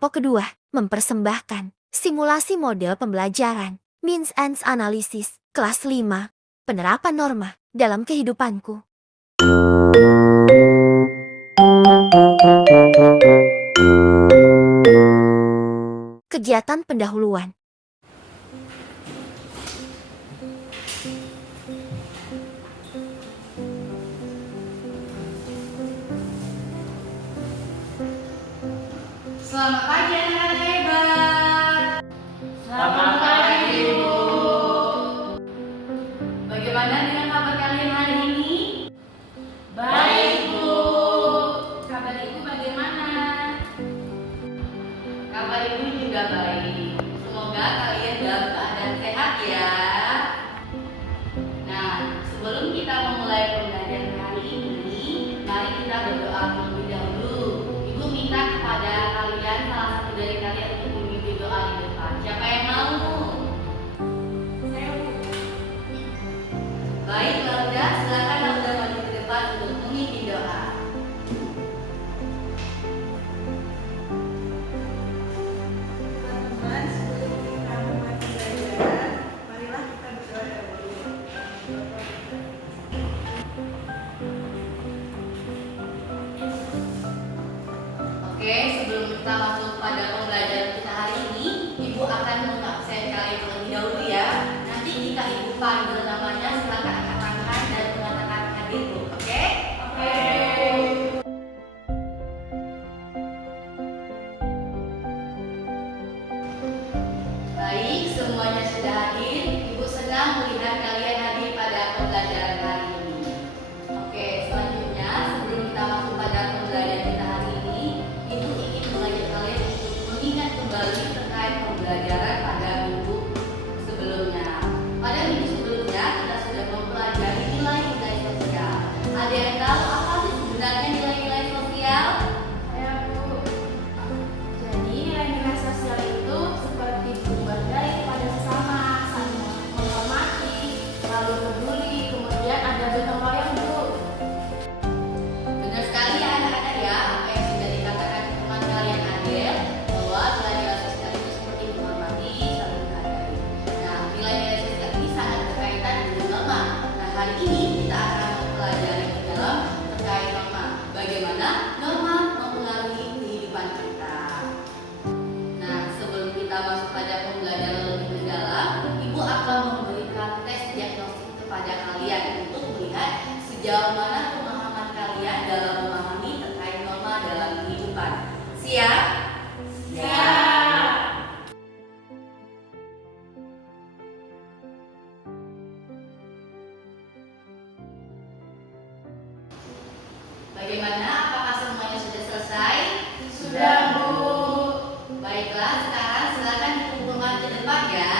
Kelompok kedua mempersembahkan simulasi model pembelajaran, means and analysis, kelas 5, penerapan norma dalam kehidupanku. Kegiatan pendahuluan. Selamat pagi anak-anak hebat. Selamat pagi, Ibu. Bagaimana dengan kabar kalian hari ini? Baik, Bu. Kabar Ibu bagaimana? Kabar Ibu juga baik. Semoga kalian dalam keadaan sehat ya. Nah, sebelum kita memulai pembelajaran hari ini, mari kita berdoa terlebih dahulu. Ibu minta kepada kalian, salah satu dari kalian untuk memimpin doa di depan. Siapa yang mau? Saya, Bu. Baik, Lauda, silakan Lauda maju ke depan untuk memimpin doa. Teman-teman, sebelum kita mulai pembelajaran, marilah kita berdoa dahulu. Oke, sebelum kita masuk pada pembelajaran kita hari ini, Ibu akan mengabsen kalian terlebih dahulu ya. Nanti jika Ibu panggil namanya, silakan angkat tangan dan mengatakan hadir, Bu. Oke? Oke. Baik, semuanya sudah hadir. Ibu senang melihat kalian hadir pada pembelajaran hari ini. Oke, selanjutnya sebelum kita masuk pada pembelajaran kita hari ini, Ibu ingin mengajak kalian untuk mengingat kembali terkait pembelajaran pada minggu sebelumnya. Pada minggu sebelumnya kita sudah mempelajari nilai-nilai sosial. Ada yang tahu apa sih sebenarnya nilai-nilai sosial? Ya, Bu. Jadi nilai-nilai sosial itu seperti menghargai kepada sesama, saling menghormati, lalu peduli, kemudian ada gotong royong, Bu. Benar sekali ya anak-anak ya, apa yang sudah dikatakan teman kalian Adel, bahwa nilai-nilai sosial itu seperti menghormati, saling menghargai. Nah, nilai-nilai sosial ini sangat berkaitan dengan norma. Nah, hari ini kita akan mempelajari di dalam terkait norma. Bagaimana norma mempengaruhi kehidupan kita. Nah, sebelum kita masuk pada pembelajaran lebih mendalam, Ibu akan memberikan tes diagnostik kepada kalian untuk melihat sejauh mana pemahaman kalian dalam memahami terkait norma dalam kehidupan. Siap? Siap. Bagaimana? Apakah semuanya sudah selesai? Sudah, Bu. Baiklah, sekarang silakan dikumpulkan ke depan ya.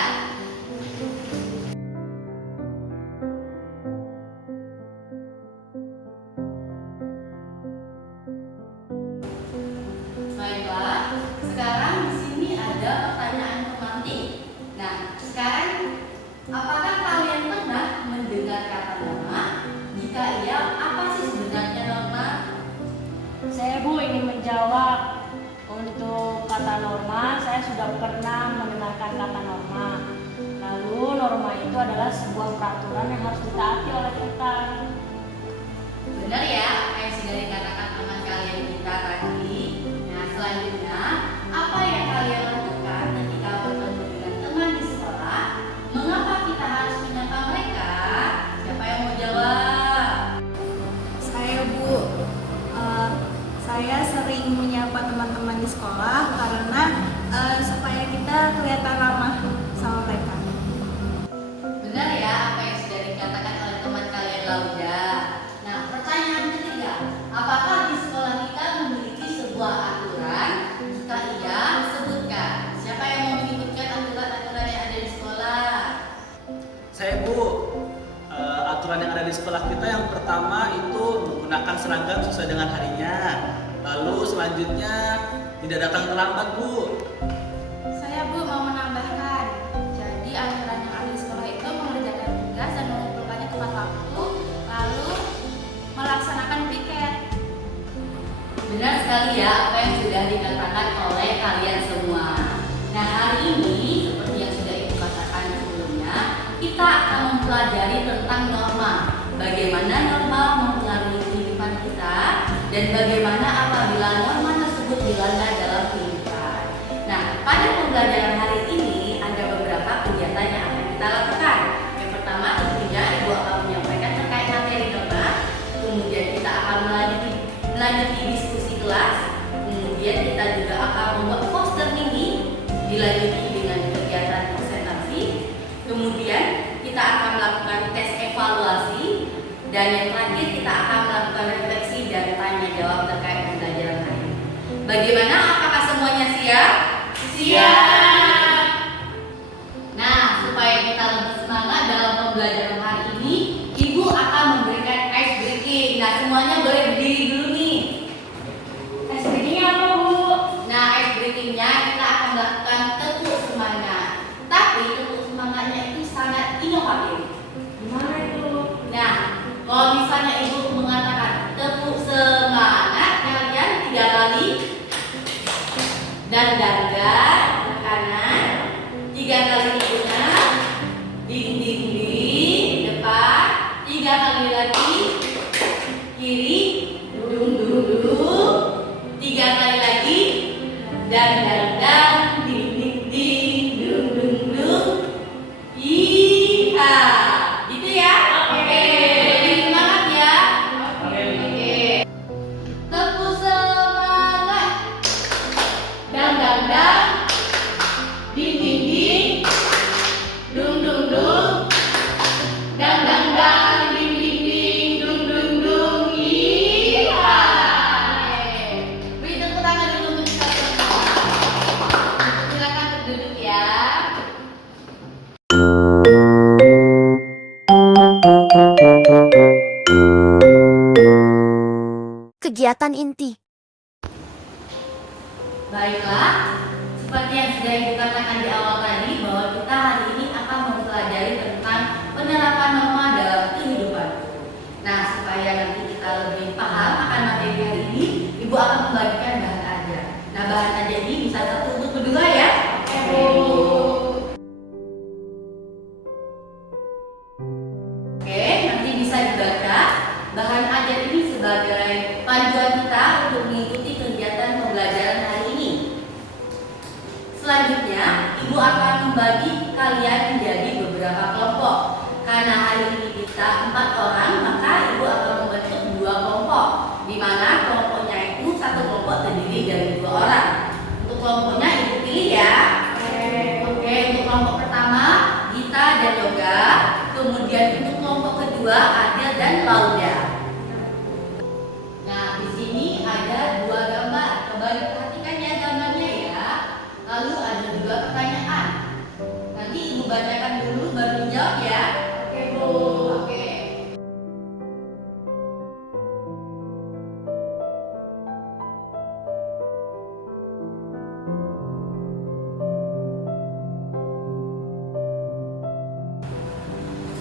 Baiklah, sekarang di sini ada pertanyaan pemantik. Nah, sekarang apakah kalian pernah mendengar kata norma? Jika iya, apa sih sebenarnya norma? Saya, Bu, ingin menjawab. Untuk kata norma, saya sudah pernah mendengarkan kata norma. Lalu norma itu adalah sebuah peraturan yang harus ditaati oleh kita. Benar ya apa yang sudah dikatakan teman kalian kita tadi. Nah, selanjutnya apa yang kalian lakukan ketika bertemu dengan teman di sekolah? Mengapa kita harus menyapa mereka? Siapa yang mau jawab? Saya, Bu. Saya sering menyapa teman-teman di sekolah karena supaya kita kelihatan ramah sama mereka. Benar ya apa yang sudah dikatakan oleh teman kalian Lauda. Nah, pertanyaan ketiga, apakah di sekolah kita memiliki sebuah aturan? Jika iya, sebutkan. Siapa yang mau menyebutkan aturan-aturan yang ada di sekolah? Saya, Bu. Aturan yang ada di sekolah kita yang pertama itu menggunakan seragam sesuai dengan harinya. Lalu selanjutnya tidak datang terlambat, Bu. Saya, Bu, mau menambahkan. Jadi aturan yang ada di sekolah itu mengerjakan tugas dan mengumpulkannya tepat waktu, lalu melaksanakan piket. Benar sekali ya apa yang sudah dikatakan oleh kalian bagaimana norma mempengaruhi kehidupan kita dan bagaimana apabila norma tersebut dilanggar dalam kehidupan. Nah, pada pembelajaran hari ini ada beberapa kegiatan yang akan kita lakukan. Yang pertama tentunya Ibu akan menyampaikan terkait materi norma, kemudian kita akan melanjuti diskusi kelas, kemudian kita juga akan membuat poster mini, dilanjuti dengan kegiatan presentasi, kemudian kita akan melakukan tes evaluasi, dan yang terakhir kita akan melakukan refleksi dan tanya jawab terkait pembelajaran hari ini. Bagaimana? Apakah semuanya siap? Siap! Nah, supaya kita lebih semangat dalam pembelajaran hari ini, Ibu akan memberikan ice breaking. Nah, semuanya boleh berdiri dulu nih. Ice breaking apa, Bu? Nah, ice breakingnya kita akan melakukan tepuk semangat. Tapi tepuk semangatnya itu sangat inovatif. Gimana itu? Nah, kalau misalnya Ibu mengatakan tepuk semangat, kalian 3 kali dan dada ke kanan, 3 kali ikunya, ding ding ding depan, 3 kali lagi kiri, dung dung dung, 3 kali lagi dan dada, ding ding ding, dung dung dung, iya, gitu ya. Oke, lebih semangat ya. Oke. Tepuk semangat. Dang dang dang. Ding ding ding. Dung dung dung. Dang dang dang. Ding ding ding. Dung dung dung. Iya. Beri tepuk tangan dulu untuk kita semua. Silakan duduk ya. Kegiatan inti. Baiklah, seperti yang sudah Ibu katakan di awal tadi bahwa kita hari ini akan mempelajari tentang penerapan norma dalam kehidupan. Nah, supaya nanti kita lebih paham akan materi hari ini, Ibu akan membagikan bahan ajar. Nah, bahan ajar ini bisa satu untuk berdua ya. Oke, Bu. Oke, nanti bisa dibaca. Bahan ajar ini sebagai panduan kita untuk mengikuti kegiatan pembelajaran hari ini. Selanjutnya, Ibu akan membagi kalian menjadi beberapa kelompok. Karena hari ini kita 4 orang, maka Ibu akan membentuk 2 kelompok, di mana kelompoknya itu satu kelompok terdiri dari 2 orang. Untuk kelompoknya Ibu pilih ya. Oke, untuk kelompok pertama Gita dan Yoga, kemudian untuk kelompok kedua Adil dan Lauda. Nah, di sini ada 2 gambar. Coba diperhatikan ya gambarnya ya. Lalu ada juga pertanyaan. Nanti Ibu bacakan dulu baru dijawab ya. Oke, Bu. Oke.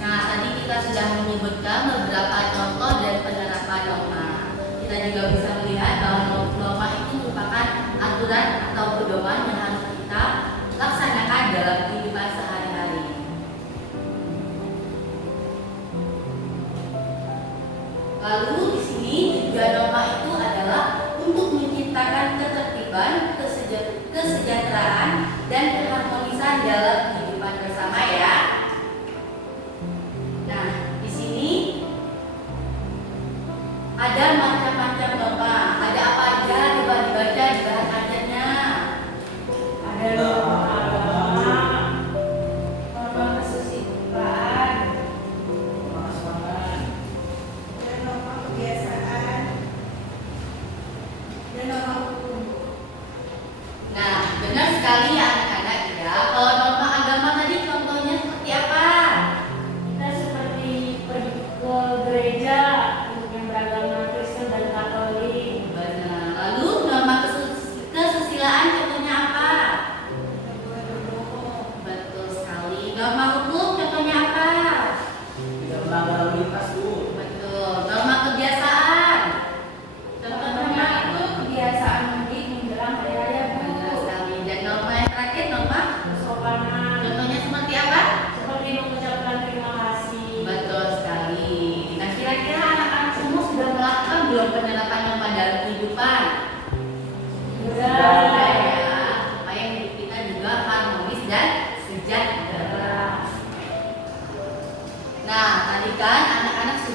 Nah, tadi kita sudah menyebutkan beberapa contoh dan penerapan norma. Kita juga bisa melihat bahwa norma itu merupakan aturan atau pedoman yang harus kita laksanakan dalam kehidupan sehari-hari. Lalu di sini tujuan norma itu adalah untuk menciptakan ketertiban, kesejahteraan, dan keharmonisan dalam kehidupan bersama ya. Nah, di sini ada macam-macam norma. Ada apa aja? Coba dibaca di bahan ajarnya. Ada norma agama, norma kesusilaan, Dan norma kebiasaan,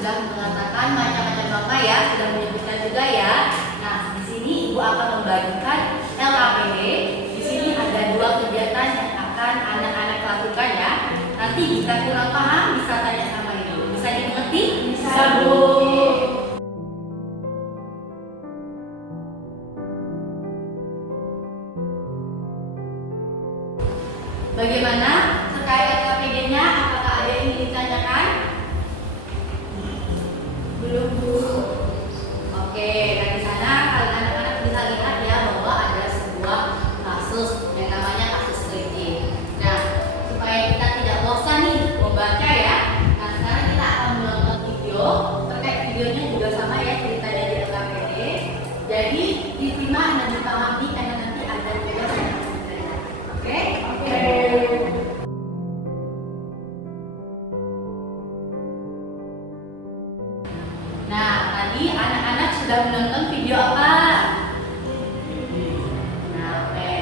sudah mengatakan macam-macam norma ya, sudah menyebutkan juga ya. Nah, di sini Ibu akan membagikan LKPD. Di sini ada 2 kegiatan yang akan anak-anak lakukan ya. Nanti jika kurang paham bisa tanya sama Ibu. Bisa dimengerti? Bisa, Bu. Bagaimana terkait LKPD-nya? Apakah ada yang ingin ditanyakan? Belum, Bu. Oke, dari sana kalian anak-anak bisa lihat ya bahwa ada sebuah kasus yang namanya kasus keliti. Nah, supaya kita tidak bosan nih membaca ya. Nah, sekarang kita akan menonton video. Terkait videonya juga sama ya ceritanya di LKPD. Jadi diterima dan dipahami karena nanti ada juga yang akan ditanyakan. Oke? Oke. Nah, tadi anak-anak sudah menonton video apa? Nah, oke.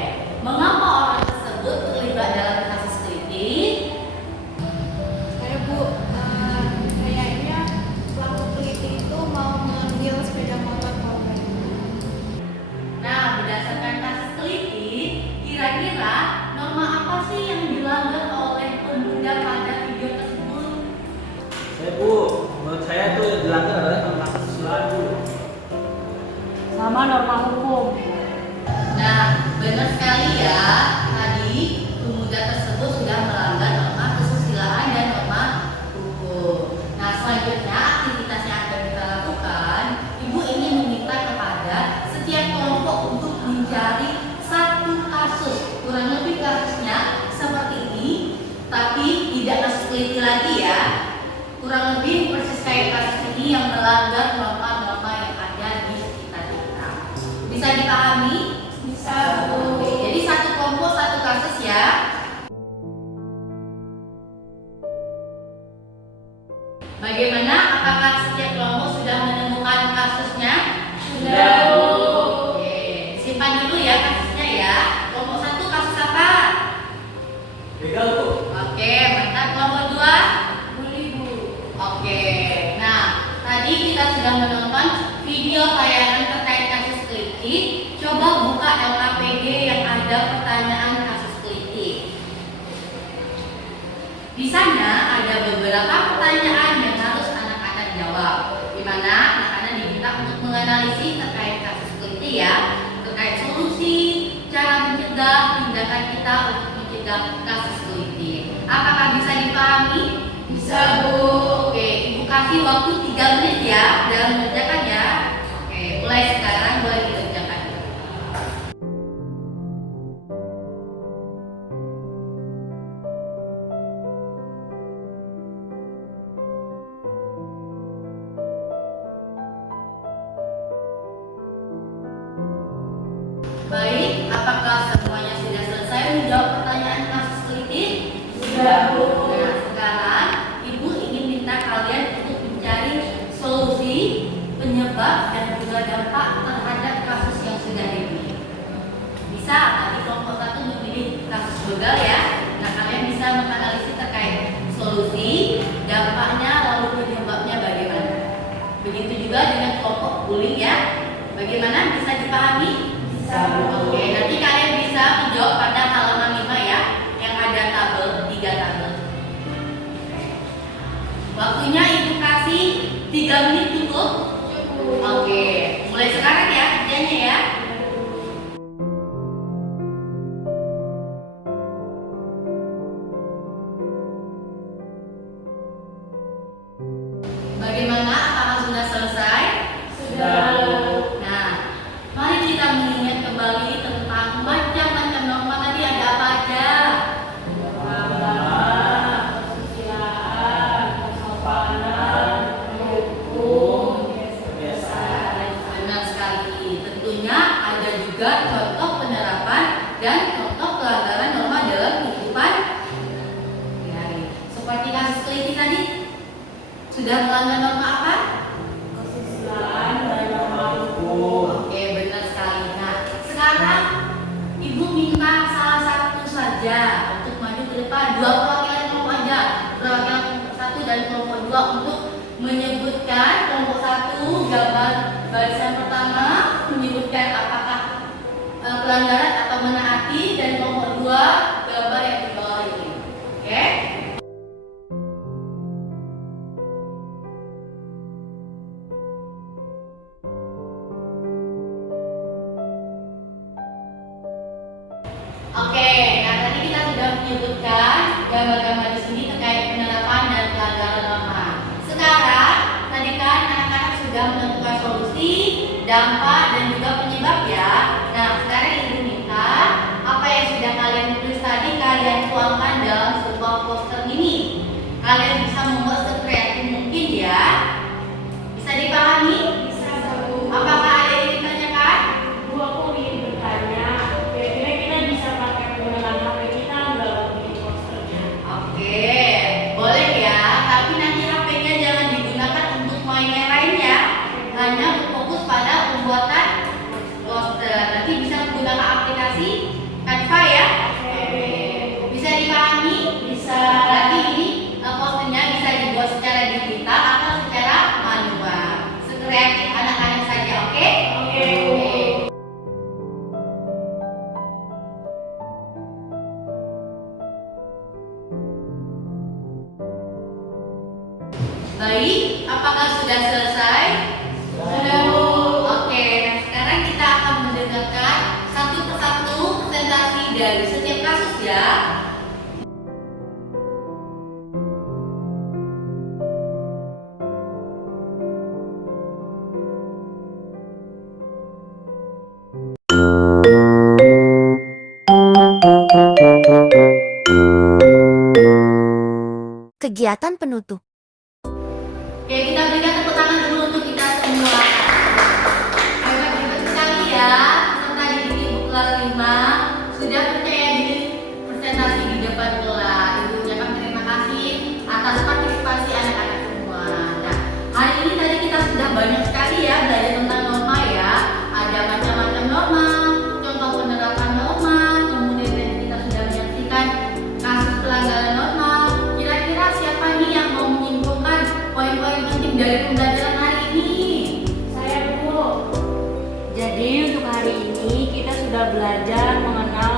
Mengapa orang tersebut terlibat dalam kasus keliti? Bu, kayaknya pelaku peliti itu mau mengambil sepeda motor korban. Nah, berdasarkan kasus keliti, kira-kira norma apa sih yang dilanggar oleh pemuda pada video tersebut? Bu, menurut saya itu yang dilanggar adalah norma kesusilaan, Bu. Sama norma hukum. Nah, benar sekali ya. Tadi pemuda tersebut sudah melanggar norma kesusilaan dan norma hukum. Nah, selanjutnya aktivitas yang akan kita lakukan, Ibu ingin meminta kepada setiap kelompok untuk mencari satu kasus. Kurang lebih kasusnya seperti ini, tapi tidak kasus keliti lagi ya. Kurang lebih persis kayak kasus ini yang melanggar norma-norma yang ada di sekitar kita. Bisa dipahami? Bisa, Bu. Oke, jadi satu kelompok satu kasus ya. Bagaimana? Apakah setiap kelompok sudah menemukan kasusnya? Sudah, Bu. Oke, simpan dulu ya kasusnya ya. Kelompok 1 kasus apa? Begal, Bu. Oke, mantap. Kelompok 2? Boleh, Bu. Oke, nah tadi kita sudah menonton video tayangan terkait kasus keliti. Coba buka LKPD yang ada pertanyaan kasus keliti. Di sana ada beberapa pertanyaan yang harus anak-anak jawab. Di mana anak-anak diminta untuk menganalisis terkait kasus keliti ya, terkait solusi, cara mencegah, tindakan kita untuk mencegah kasus keliti. Apakah bisa dipahami? Bisa, Bu. Oke, Ibu kasih waktu 3 menit ya dalam mengerjakan ya. Oke, mulai sekarang boleh dikerjakan. Baik, apakah semuanya sudah selesai menjawab pertanyaan kasus keliti? Sudah, Bu. Nah, sekarang Ibu ingin minta kalian untuk mencari solusi, penyebab, dan juga dampak terhadap kasus yang sudah dipilih. Bisa, tadi kelompok 1 memilih kasus begal ya. Nah, kalian bisa menganalisis terkait solusi, dampaknya, lalu penyebabnya bagaimana. Begitu juga dengan kelompok bullying ya. Bagaimana? Bisa dipahami? Bisa, Bu. Oke, nanti kalian bisa menjawab pada halaman 5 ya, yang ada tabel, 3 tabel. Waktunya Ibu kasih 3 menit cukup? Oke, mulai sekarang ya kerjanya ya. Bagaimana? Apakah sudah selesai? Sudah, Bu. Nah, mari kita mengingat kembali tentang macam-macam norma tadi ada apa aja. Kesusilaan, kesopanan, hukum, Benar sekali. Tentunya ada juga contoh penerapan dan contoh pelanggaran norma dalam kehidupan sehari-hari. Seperti kasus keliti tadi, sudah melanggar norma apa? kesusilaan, dan norma hukum. Oke, benar sekali. Nah, sekarang Ibu minta salah satu saja untuk maju ke depan. 2 perwakilan kelompok aja, perwakilan kelompok 1 dan kelompok 2 untuk menyebut menyebutkan kelompok 1 gambar barisan pertama menyebutkan apakah pelanggaran atau menaati, dan kelompok 2 gambar yang di bawah ini. Oke? Oke, nah tadi kita sudah menyebutkan gambar-gambar di sini terkait penerapan dan pelanggaran norma. Sekarang, tadi kan anak-anak sudah menentukan solusi, dampak, dan juga penyebab ya. Nah, sekarang ibu minta apa yang sudah kalian tulis tadi kalian tuangkan dalam sebuah poster ini. Kalian bisa membuat sekreatif mungkin ya. Bisa dipahami? Bisa, Bu. Apakah ada yang ditanyakan? Bu, aku ingin bertanya, kira-kira kita bisa pakai penggunaan HP kita nggak bikin posternya? Oke, boleh ya, tapi nanti HP-nya jangan digunakan untuk main yang lain ya. Hanya berfokus pada pembuatan poster. Nanti bisa menggunakan aplikasi Canva ya. Oke, bisa dipahami? Bisa. Berarti ini posternya bisa dibuat secara digital atau secara manual. Sekreatif anak-anak saja, oke? Oke. Baik, apakah sudah selesai? Sudah, Bu. Oke, nah sekarang kita akan mendengarkan satu persatu presentasi dari setiap kasus ya. Kegiatan penutup. Oke, kita berikan tepuk tangan dulu untuk kita semua. Hebat-hebat sekali ya, peserta didik ibu kelas 5 sudah percaya diri presentasi di depan kelas. Ibu ucapkan terima kasih atas partisipasi anak-anak semua. Nah, hari ini tadi kita sudah banyak sekali ya belajar tentang norma ya. Ada macam-macam norma, contoh penerapan norma, kemudian tadi kita sudah menyaksikan kasus pelanggaran norma. Kira-kira siapa nih yang mau menyimpulkan poin-poin penting dari pembelajaran hari ini? Saya, Bu. Jadi untuk hari ini kita sudah belajar mengenal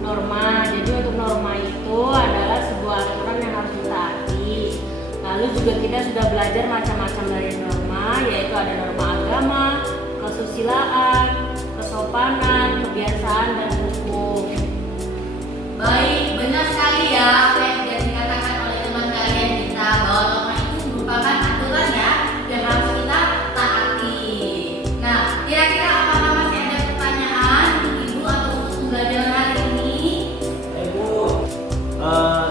norma. Jadi untuk norma itu adalah sebuah aturan yang harus ditaati. Lalu juga kita sudah belajar macam-macam dari norma, yaitu ada norma agama, kesusilaan, kesopanan, kebiasaan, dan hukum. Baik, benar sekali ya apa yang sudah dikatakan oleh teman kalian kita, bahwa norma itu merupakan aturan ya yang harus kita taati. Nah, kira-kira apakah masih ada pertanyaan untuk ibu atau untuk pembelajaran hari ini? Ibu,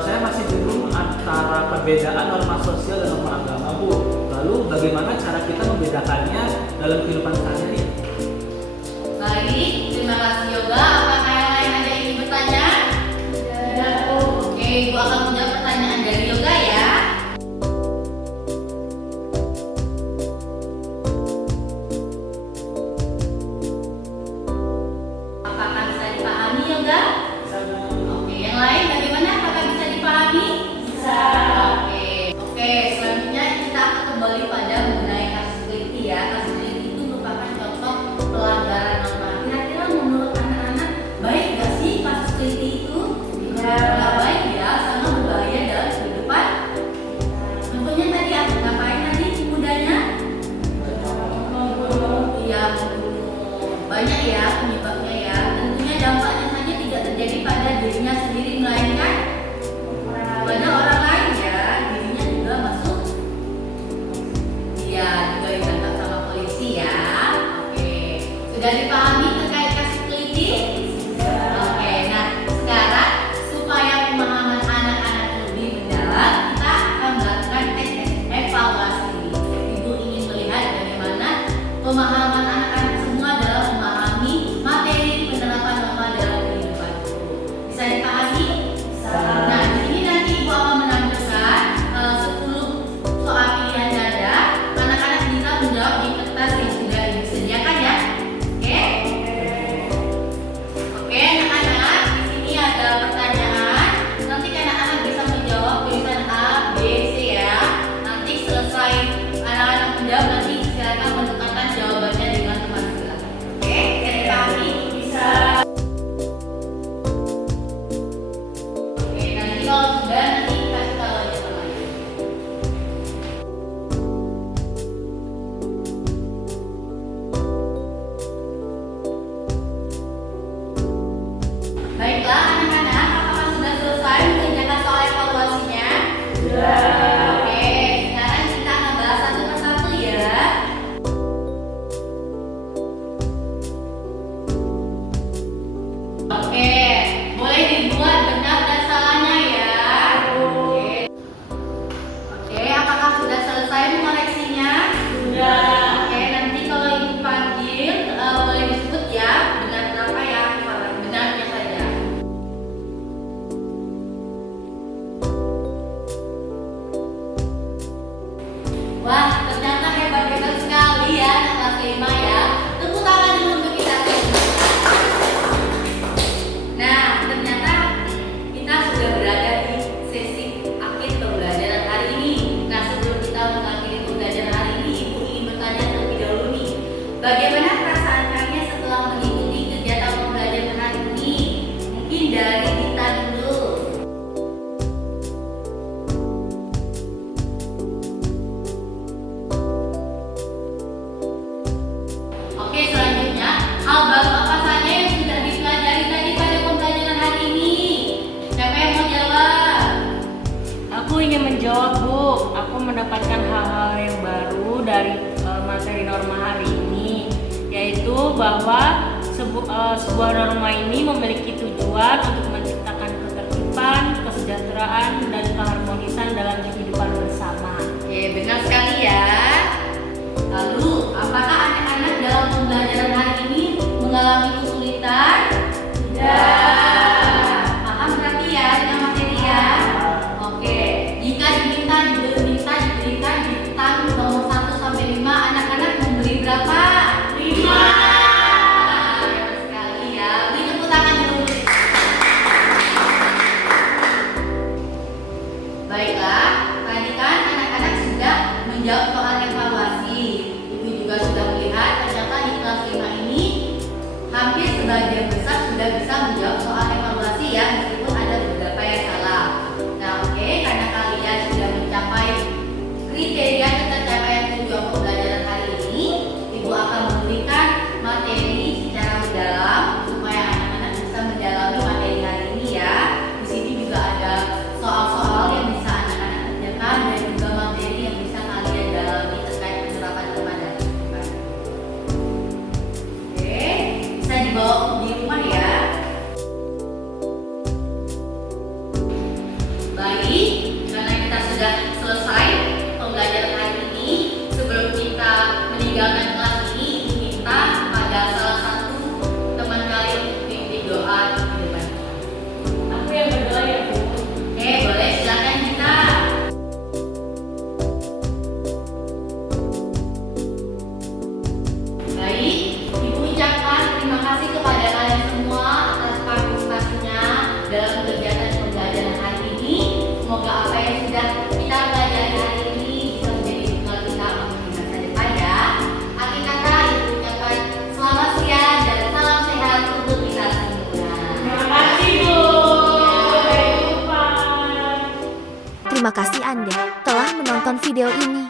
saya masih bingung antara perbedaan norma sosial dan norma agama, Bu. Lalu bagaimana cara kita membedakannya dalam kehidupan sehari-hari? Baik, terima kasih Yoga. Apakah yang lain ada yang ingin bertanya? Tidak, Bu. Oke, ibu akan menjawab pertanyaan dari Yoga ya. Apakah bisa dipahami Yoga? Oke, yang lain bagaimana? Apakah bisa dipahami? Bisa. Oke, selanjutnya kita akan kembali pada mengenai kasus teliti ya. Kasus teliti itu merupakan contoh pelanggaran norma. Kira-kira menurut anak-anak baik nggak sih kasus teliti itu? Nggak baik ya, sangat berbahaya dalam kehidupan. Contohnya tadi apa? Ngapain tadi mudanya? Iya, membunuh. Banyak ya penyebabnya ya. Tentunya dampaknya saja tidak terjadi pada dirinya sendiri, melainkan pada orang lain ya. Dirinya juga masuk. Iya, juga ditangkap sama polisi ya. Oke, sudah dipahami terkait kasus teliti? Oke, nah sekarang supaya pemahaman anak-anak lebih mendalam, kita akan melakukan tes evaluasi. Ibu ingin melihat bagaimana pemahaman anak-anak semua dalam memahami materi penerapan norma dalam kehidupan. Bisa dipahami? Nah, di sini nanti ibu akan menampilkan 10 soal pilihan ganda. Anak-anak bisa menjawab di kertas yang sudah ibu sediakan ya. Oke? Oke, anak-anak, di sini ada pertanyaan. Nanti anak-anak bisa menjawab tulisan A, B, C ya. Nanti selesai anak-anak menjawab nanti silakan menentukan jawabannya dengan teman sebelah. Oke, jadi kami bisa. Oke, nanti kalau sudah nanti kasih tahu aja namanya. Baiklah anak-anak, apakah sudah selesai mengerjakan soal evaluasinya? Sudah. Oke, sekarang kita akan bahas satu persatu ya. Oke, boleh dibuat benar dan salahnya ya. Oke, apakah sudah selesai mengoreksinya? Sudah. Oke, nanti kalau ibu panggil boleh disebut ya benar berapa ya, benarnya saja. Wah, ternyata hebat-hebat sekali ya anak kelas 5 ya. Tepuk tangan dulu untuk kita semua. Nah, ternyata kita sudah berada di sesi akhir pembelajaran hari ini. Nah, sebelum kita mengakhiri pembelajaran hari ini, Ibu ingin bertanya terlebih dahulu nih. Bagaimana perasaan kalian setelah mengikuti kegiatan pembelajaran hari ini? Mungkin dari kita dulu. Oke, selanjutnya, hal baru apa saja yang sudah dipelajari tadi pada pembelajaran hari ini? Siapa yang mau jawab? Aku ingin menjawab, Bu. Aku mendapatkan hal-hal yang baru dari materi norma hari ini, yaitu bahwa sebuah norma ini memiliki tujuan untuk menciptakan ketertiban, kesejahteraan, dan keharmonisan dalam kehidupan bersama. Oke, benar sekali ya. Lalu, apakah anak-anak dalam pembelajaran hari ini mengalami kesulitan? Tidak. Paham berarti ya dengan materi ya? Oke, jika diberikan bintang nomor 1 sampai 5, anak-anak memberi berapa? 5. Benar sekali ya. Beri tepuk tangan dulu. Baiklah, tadi kan anak-anak sudah menjawab soal evaluasi. Ibu juga sudah melihat ternyata di kelas 5 ini hampir sebagian besar sudah bisa menjawab soal evaluasi ya, meskipun ada beberapa yang salah. Nah, oke, karena kalian sudah mencapai kriteria ketercapaian tujuan pembelajaran hari ini, Ibu akan memberikan materi secara mendalam supaya anak-anak bisa mendalami materi hari ini ya. Di sini juga ada soal-soal yang bisa anak-anak kerjakan dan juga materi yang bisa kalian dalami terkait penerapan kepada kehidupan. Oke, bisa dibawa di rumah ya. Baik, karena kita sudah selesai pembelajaran hari ini, sebelum kita meninggalkan kelas ini, minta pada salah satu teman kalian untuk pimpin doa di depan. Aku yang berdoa ya, Bu. Oke, boleh silakan kita. Baik, Ibu ucapkan terima kasih kepada kalian semua atas partisipasinya dalam kegiatan pembelajaran hari ini. Semoga apa yang sudah kita pelajari hari ini bisa menjadi bekal kita untuk masa depan ya. Akhir kata, Ibu ucapkan selamat siang dan salam sehat untuk kita semua. Terima kasih, Bu. Sampai jumpa. Terima kasih Anda telah menonton video ini.